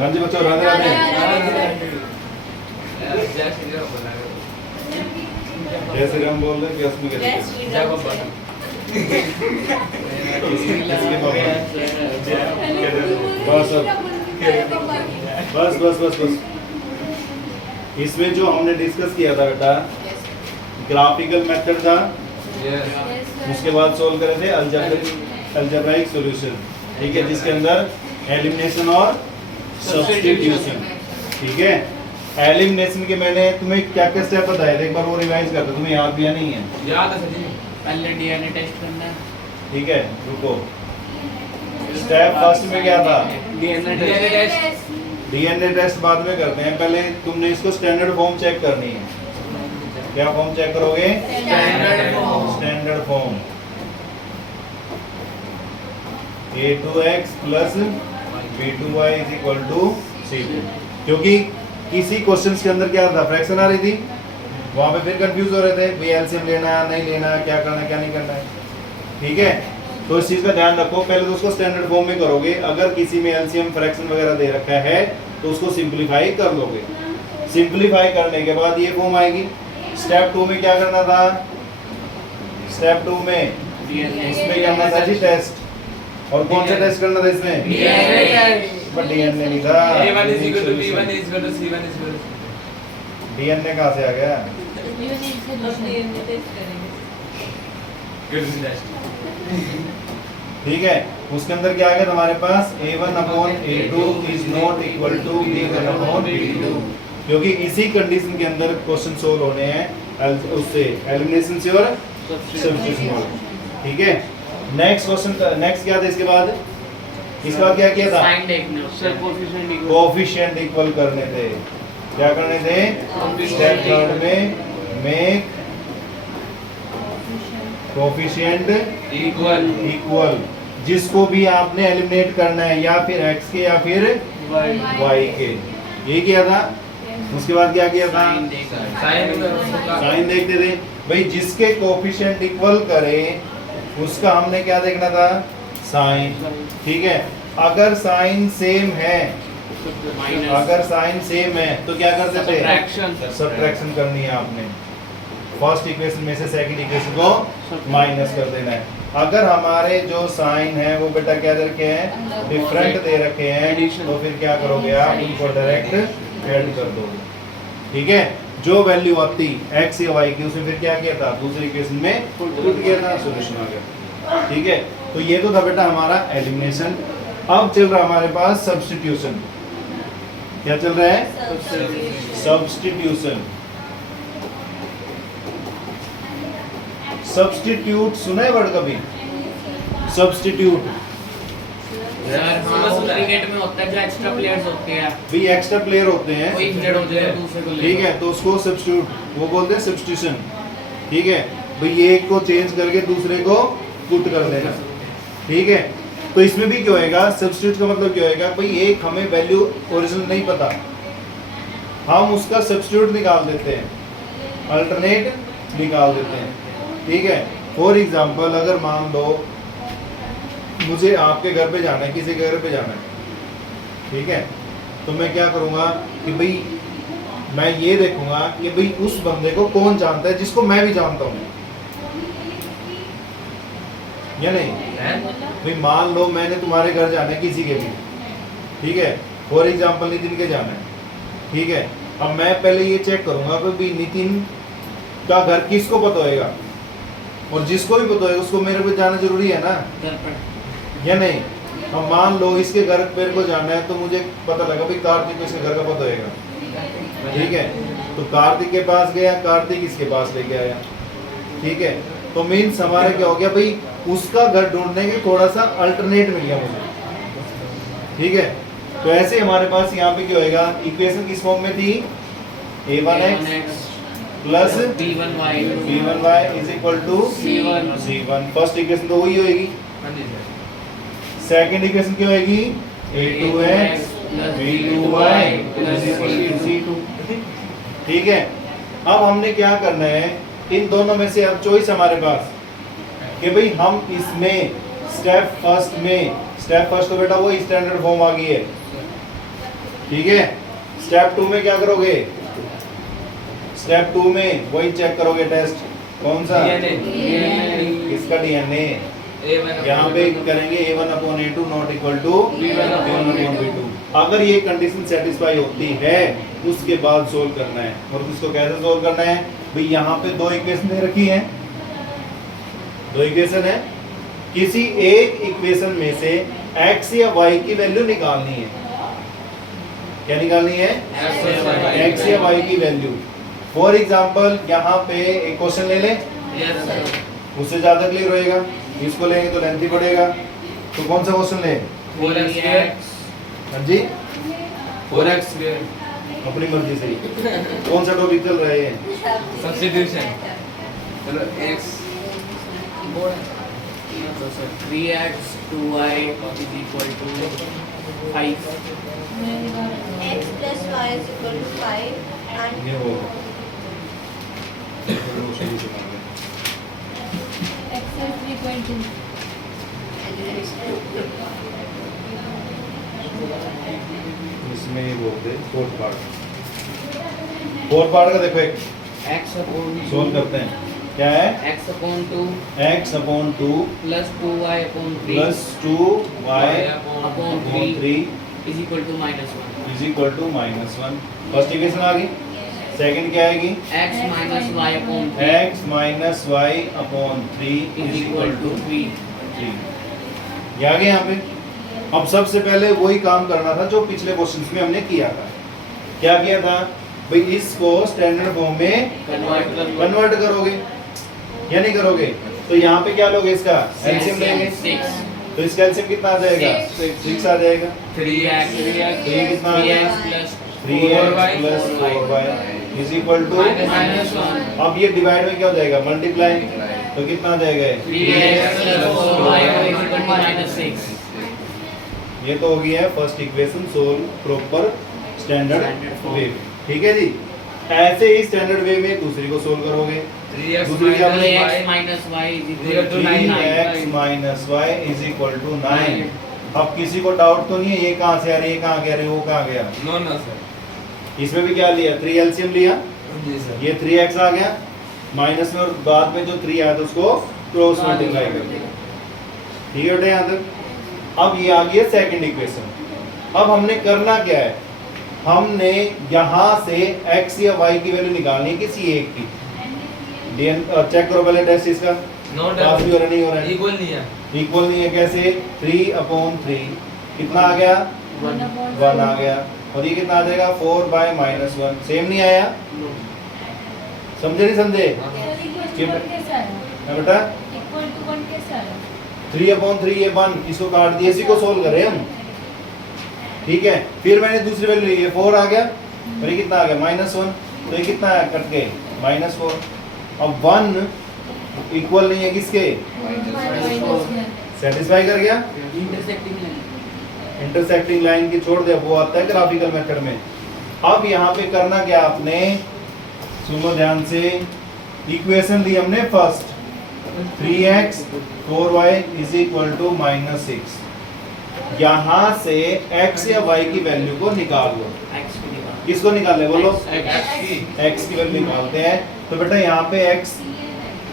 हाँ जी बच्चों, राधे राधे। जय श्री राम बोल रहे, क्या उसमें क्या बस बस बस बस। इसमें जो हमने डिस्कस किया था बेटा, ग्राफिकल मेथड था, उसके बाद सोल्व करे थे अलजेब्राइक सॉल्यूशन, ठीक है, जिसके अंदर एलिमिनेशन और सब्स्टिट्यूशन, ठीक है। एलिमिनेशन के मैंने तुम्हें क्या क्या स्टेप बताए थे, एक बार वो रिवाइज करते, तुम्हें याद भी नहीं है? याद है सर जी। पहले डीएनए टेस्ट करना है, ठीक है, रुको। स्टेप फर्स्ट में क्या था? डीएनए टेस्ट बाद में करते हैं, पहले तुमने इसको स्टैंडर्ड फॉर्म चेक करनी है। क्या फॉर्म चेक करोगे? Standard form A2x plus B2y is equal to C2। क्योंकि किसी क्वेश्चन के अंदर क्या था, फ्रैक्शन आ रही थी, वहां पे फिर कंफ्यूज हो रहे थे, भाई एलसीएम लेना है नहीं लेना, क्या करना क्या नहीं करना है, ठीक है। तो इस चीज का ध्यान रखो, पहले तो उसको स्टैंडर्ड फॉर्म में करोगे, अगर किसी में एलसीएम फ्रैक्शन वगैरह दे रखा है तो उसको सिंपलीफाई कर लोगे। सिंपलीफाई करने के बाद ये फॉर्म आएगी। स्टेप 2 में क्या करना था? स्टेप 2 में इसमें करना था जी टेस्ट, और कौन सा टेस्ट करना था इसमें? डीएनए नहीं था, डीएनए कहाँ से आ गया? ठीक है, उसके अंदर क्या आ गया तुम्हारे पास? A1/A2 is not equal to B1/B2, क्योंकि इसी कंडीशन के अंदर क्वेश्चन सोल्व होने हैं, उससे एलिमिनेशन से और सब्स्टिट्यूशन, ठीक है। नेक्स्ट क्वेश्चन, नेक्स्ट क्या था इसके बाद? इसके बाद क्या किया था? कोएफिशिएंट इक्वल करने थे। क्या करने थे? स्टेप थर्ड में मेक कोएफिशिएंट इक्वल, जिसको भी आपने एलिमिनेट करना है, या फिर x के या फिर y के, ये किया था। उसके बाद क्या किया था? साइन देखते थे भाई, जिसके कोएफिशिएंट इक्वल करे उसका हमने क्या देखना था? साइन, ठीक है। अगर साइन सेम है, अगर साइन सेम है तो क्या करते थे? सब्ट्रैक्शन करनी है आपने, फर्स्ट इक्वेशन में से सेकंड इक्वेशन को माइनस कर देना है। अगर हमारे जो साइन है वो बेटा क्या दे रखे हैं? डिफरेंट दे रखे हैं, तो फिर क्या करोगे आप? इनको डायरेक्ट ऐड कर दो, ठीक है। जो वैल्यू आती x या y की, उसमें फिर क्या किया था? दूसरी इक्वेशन में पुट किया था, सॉल्यूशन आ गया, ठीक है। तो ये तो था बेटा हमारा एलिमिनेशन। अब चल रहा हमारे पास सब्स्टिट्यूशन। क्या चल रहा है? सब्स्टिट्यूशन। सब्स्टिट्यूट सुना है वर्ड कभी? सब्स्टिट्यूट क्रिकेट में होता है, जो एक्स्ट्रा प्लेयर्स होते हैं, भी एक्स्ट्रा प्लेयर होते हैं, कोई इंजर्ड हो जाए दूसरे को, ठीक है, तो उसको सब्स्टिट्यूट वो बोलते हैं, सब्स्टिट्यूशन, ठीक है। भाई एक को चेंज करके दूसरे को पुट कर देना, ठीक है। तो इसमें भी क्या होएगा? सब्स्टिट्यूट का मतलब क्या होएगा? भाई एक हमें वैल्यू ओरिजिनल नहीं पता, हम उसका सब्स्टिट्यूट निकाल देते हैं, अल्टरनेट निकाल देते हैं, ठीक है। फॉर एग्जांपल, अगर मान लो मुझे आपके घर पे जाना है, किसी के घर पे जाना है, ठीक है, तो मैं क्या करूंगा कि भाई मैं ये देखूंगा कि भाई उस बंदे को कौन जानता है जिसको मैं भी जानता हूँ, या नहीं? भाई मान लो मैंने तुम्हारे घर जाना है किसी के भी, ठीक है, फॉर एग्जांपल नितिन के जाना है, ठीक है। अब मैं पहले ये चेक करूंगा कि भाई नितिन का घर किसको पता होएगा, और जिसको भी पता होएगा उसको मेरे पे जाना जरूरी है ना, या नहीं? अब मान लो इसके घर मेरे को जाना है, तो मुझे पता लगा भाई कार्तिक को इसके घर का पता होएगा, ठीक है। तो कार्तिक के पास गया, कार्तिक इसके पास लेके आया, ठीक है। तो मीन्स हमारा क्या हो गया भाई? उसका घर ढूंढने के थोड़ा सा अल्टरनेट मिल गया मुझे, ठीक है। तो ऐसे हमारे पास यहाँ पे क्या होएगा? इक्वेशन किस फॉर्म में थी? A1x plus B1y is equal to C1। First equation तो वही होएगी। सेकंड इक्वेशन क्या होएगी? A2x B2y is equal to C2, ठीक है। अब हमने क्या करना है? इन दोनों में से अब चॉइस हमारे पास कि भाई हम इसमें स्टेप फर्स्ट तो बेटा वो स्टैंडर्ड फॉर्म आ गई है, ठीक है। स्टेप 2 में क्या करोगे? स्टेप 2 में वही चेक करोगे टेस्ट, कौन सा? किसका डीएनए? यहाँ पे करेंगे A1/A2 not equal to B1/B2। अगर ये कंडीशन सेटिस्फाई होती है उसके बाद सोल्व करना है। और इसको कैसे सोल्व करना है भाई? यहाँ पे दो इक्वेशन दे रखी हैं, दो इक्वेशन है, किसी एक इक्वेशन में से x या y की वैल्यू निकालनी है। क्या निकालनी है? x या y की वैल्यू। फॉर एग्जाम्पल यहाँ पे एक क्वेश्चन ले लें, उससे ज्यादा क्लियर होएगा। इसको लेंगे तो लेंथी पड़ेगा, तो कौन सा क्वेश्चन ले? 4x। हाँ जी, 4x अपनी मर्जी से। कौन सा टॉपिक चल रहा है? सब्स्टिट्यूशन। चलो x 3x 2y is equal to 5। x plus y is equal to 5 and ये होगा। तो सही से मान लें। एक्सेल 3.2 इसमें ये बोलते फोर्थ पार्ट का देखो एक x upon सोल्व करते हैं। क्या है? x upon 2 x/2 plus 2y upon 3 plus 2y upon 3 is equal to -1। Is equal to -1। First equation आ गई। सेकंड क्या आएगी? x minus y upon 3 x minus y upon 3 is equal to 3। 3। ये आ गए यहाँ पे। अब सबसे पहले वही काम करना था जो पिछले क्वेश्चंस में हमने किया था। क्या किया था भाई? इसको स्टैंडर्ड फॉर्म में कन्वर्ट करोगे या नहीं करोगे? तो यहाँ पे क्या लोगे? इसका एलसीएम लेंगे। 6 तो इसका एलसीएम कितना आ जाएगा? 6 आ जाएगा। 3x 3 कितना आ जाएगा? 3x plus 3x plus 4y is equal to. -1। अब ये डिवाइड में क्या हो जाएगा? मल्टीप्लाई। तो कितना आ जाएगा? 3x plus 4y is equal to -6। ये तो हो गया है first equation solve proper standard Standard वे। ठीक है जी। ऐसे ही स्टैंडर्ड वे में दूसरी को सोल्व करोगे। 3x दूसरी क्या बनेगी? 3x minus y is equal to 3x 9। Minus y is equal to 9। अब किसी को डाउट तो नहीं है ये कहाँ से आ रही है, कहाँ गया, वो कहाँ गया? No no sir. इसमें भी क्या लिया? 3 एलसीएम लिया, जी सर। ये 3x आ गया माइनस में, और बाद में जो 3 आया था उसको क्रॉस मल्टीप्लाई कर दिया। ठीक है बेटा यहाँ तक? अब ये आ गया सेकंड इक्वेशन। अब हमने करना क्या है? हमने यहाँ से x या y की वैल्यू निकालनी है किसी एक की। चेक करो पहले टेस्ट इसका नो पास भी हो रहा नहीं हो रहा है? इक्वल नहीं है। इक्वल नहीं है। कैसे? 3/3 कितना आ गया? 1 आ गया। और ये कितना आ जाएगा? 4/-1। सेम नहीं आया? समझे नहीं समझे? कैसा है? है बेटा इक्वल टू 1 कैसा है? 3/3 ये 1, इसको काट दिया, इसी को सोल्व करें हम। ठीक है। फिर मैंने दूसरी वैल्यू ली है, 4 आ गया, और ये कितना आ गया? -1। तो ये कितना है? कट के -4। अब 1 इक्वल नहीं है किसके? सेटिस्फाई कर गया? Intersecting line. इंटरसेक्टिंग लाइन की छोड़ दे, वो आता है ग्राफिकल मेथड में। अब यहाँ पे करना क्या आपने? सुनो ध्यान से। इक्वेशन ली हमने first 3x 4y is equal to -6। यहाँ से x या y की वैल्यू को निकाल लो। x को निकाल। किसको निकाले बोलो? x x की वैल्यू निकालते हैं। तो बेटा यहाँ पे x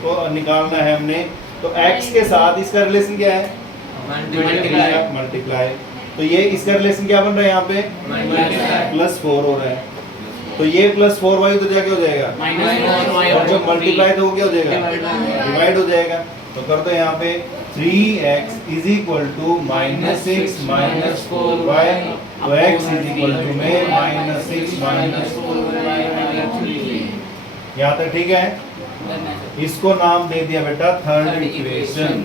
को निकालना है हमने, तो x के साथ इसका रिलेशन क्या है? मल्टीप्लाई। तो ये इसका रिलेशन क्या बन रहा है यहाँ पे? +4 हो रहा है। तो ये +4y तो जाके हो जाएगा, -4y और जो मल्टीप्लाई तो वो क्या हो जाएगा? डिवाइड हो जाएगा। तो कर दो यहाँ पे 3x is equal to -6 - 4y। तो x इज इक्वल टू में -6 - 4y। यहाँ तक ठीक है? इसको नाम दे दिया बेटा थर्ड इक्वेशन।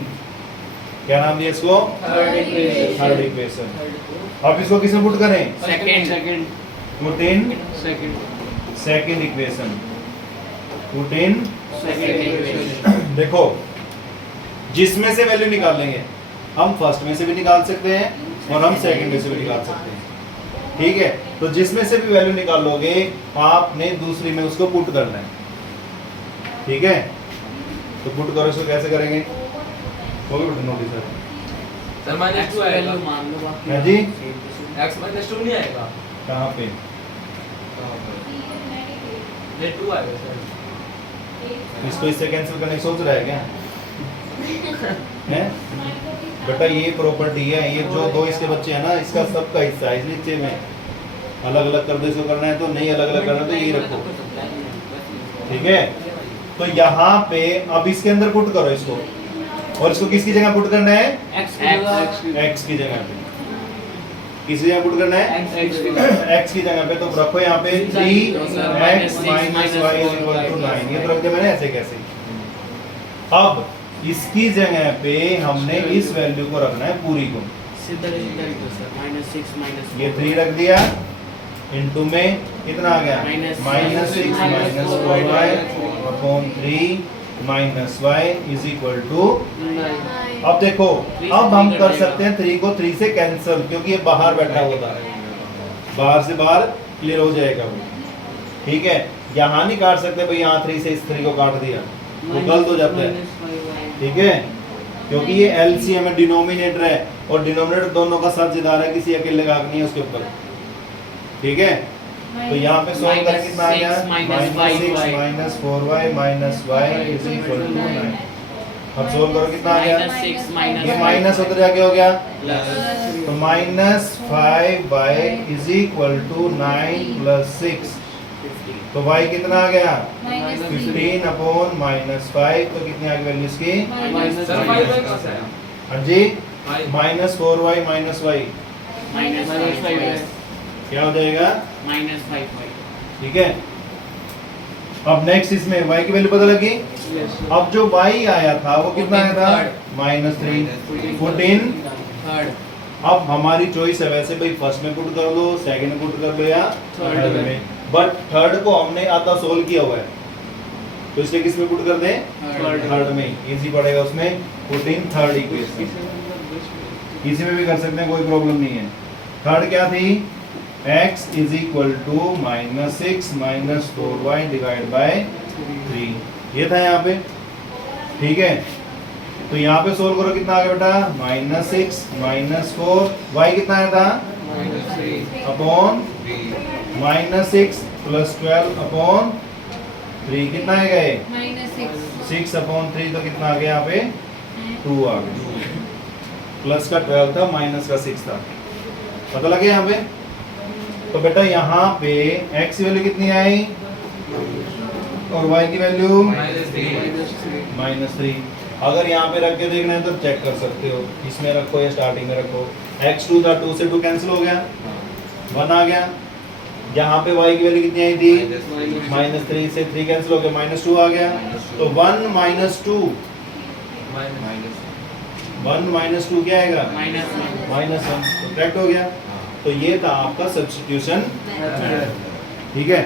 क्या नाम दिया इसको? Third equation. अब इसको किसमें पुट करें? Second put in second equation. Put in देखो, जिसमें से वैल्यू निकालेंगे हम फर्स्ट में से भी निकाल सकते हैं और हम सेकंड में से भी निकाल सकते हैं। ठीक है। तो जिसमें से भी वैल्यू निकालोगे आपने दूसरी में उसको पुट करना है। ठीक है। तो पुट करो, इसको कैसे करेंगे? नोटिस सर -2 आएगा। मान लो बाकी है जी? x -2 नहीं आएगा। कहाँ पे? ये 2 आएगा सर। इसको इससे कैंसिल करने की सोच रहा है क्या? हैं? बेटा ये प्रॉपर्टी है, ये जो दो इसके बच्चे हैं ना, इसका सबका हिस्सा है, इसलिए नीचे में अलग अलग कर दो। इसको करना है तो नहीं अलग अलग करना है तो यही रखो, ठीक है। तो यहाँ पे अब इसके अंदर पुट करो इसको, और इसको किसकी जगह पुट करना है? X की जगह x की जगह पे। किसी जगह पुट करना है? x की जगह पे। तो रखो यहाँ पे 3x minus y equal to 9। ये तो रख दिया मैंने ऐसे कैसे। अब इसकी जगह पे हमने इस वैल्यू को रखना है पूरी को। सीधा सीधा लिखो सर -6 ये 3 रख दिया, इनटू में कितना आ गया? -6 minus 4y upon 3 minus y is equal to. अब देखो, अब हम कर सकते हैं 3 को 3 से कैंसिल, क्योंकि ये बाहर बैठा हुआ था, बाहर से बाहर क्लियर हो जाएगा वो, ठीक है। यहाँ नहीं काट सकते भाई, यहाँ 3 से इस 3 को काट दिया वो गलत हो जाता है, ठीक है। क्योंकि ये एलसीएम है, डिनोमिनेटर है, और डिनोमिनेटर दोनों का साझेदार है, किसी अकेले का नहीं है उसके ऊपर, ठीक है। तो यहाँ पे सोल्व करें कितना आ गया? -6 minus 4y minus y is equal to 9। अब सोल्व करो कितना आ गया? -6 ये माइनस उधर जाके हो गया, प्लस तो -5y is equal to 9 plus 6। तो y कितना आ गया? -15 अपॉन -5। तो कितनी आ गई वैल्यू इसकी? सर 5 कहाँ से आया? हाँ जी, -4y माइनस y -5 क्या हो जाएगा? -5y। ठीक है। अब नेक्स्ट इसमें y की वैल्यू पता लगी। अब जो y आया था वो कितना आया था? -3 14। थर्ड अब हमारी चॉइस है वैसे भाई, फर्स्ट में पुट कर दो, सेकंड में पुट कर दो या थर्ड में, बट थर्ड को हमने आधा सोल्व किया हुआ है, तो इसलिए किस में पुट कर दें? थर्ड में, इजी पड़ेगा उसमें। पुट इन थर्ड इक्वेशन, इसी में भी कर सकते हैं, कोई प्रॉब्लम नहीं है। थर्ड क्या थी? x is equal to -6 minus 4y divide by 3, ये था यहाँ पे, ठीक है। तो यहाँ पे सोल्व करो, कितना आ गया बेटा? -6 माइनस 4, y कितना आया था? अपॉन -6 प्लस 12 अपॉन 3, कितना आएगा ये? -6 अपॉन 3, तो कितना आ गया यहाँ पे? 2 आ गया। प्लस का 12 था, माइनस का 6 था, पता लगे यहाँ पे। तो बेटा यहाँ पे x की वैल्यू कितनी आई और y की वैल्यू -3। अगर यहाँ पे रख के देखना है तो चेक कर सकते हो, इसमें रखो या स्टार्टिंग में रखो। x2 था, 2 से 2 कैंसिल हो गया, 1 आ गया। यहाँ पे y की वैल्यू कितनी आई थी? -3 से 3 कैंसिल हो गया, -2 आ गया। तो 1 माइनस 2 क्या आएगा? -1, तो करेक्ट हो गया। तो ये था आपका सब्स्टिट्यूशन, ठीक है।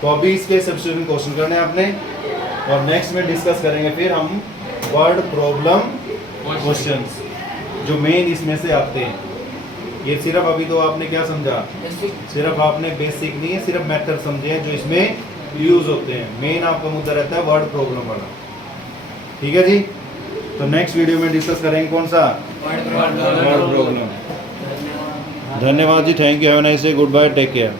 तो अभी इसके सब्स्टिट्यूशन क्वेश्चन करने हैं आपने, और नेक्स्ट में डिस्कस करेंगे फिर हम वर्ड प्रॉब्लम क्वेश्चंस, जो मेन इसमें से आते हैं। ये सिर्फ अभी तो आपने क्या समझा? सिर्फ आपने बेसिक नहीं है, सिर्फ मेथड समझे हैं जो इसमें यूज होते हैं। मेन आपका मुद्दा रहता है वर्ड प्रॉब्लम वाला, ठीक है जी। तो नेक्स्ट वीडियो में डिस्कस करेंगे कौन सा? Word problem. धन्यवाद जी, thank you, have a nice day, good bye, take care.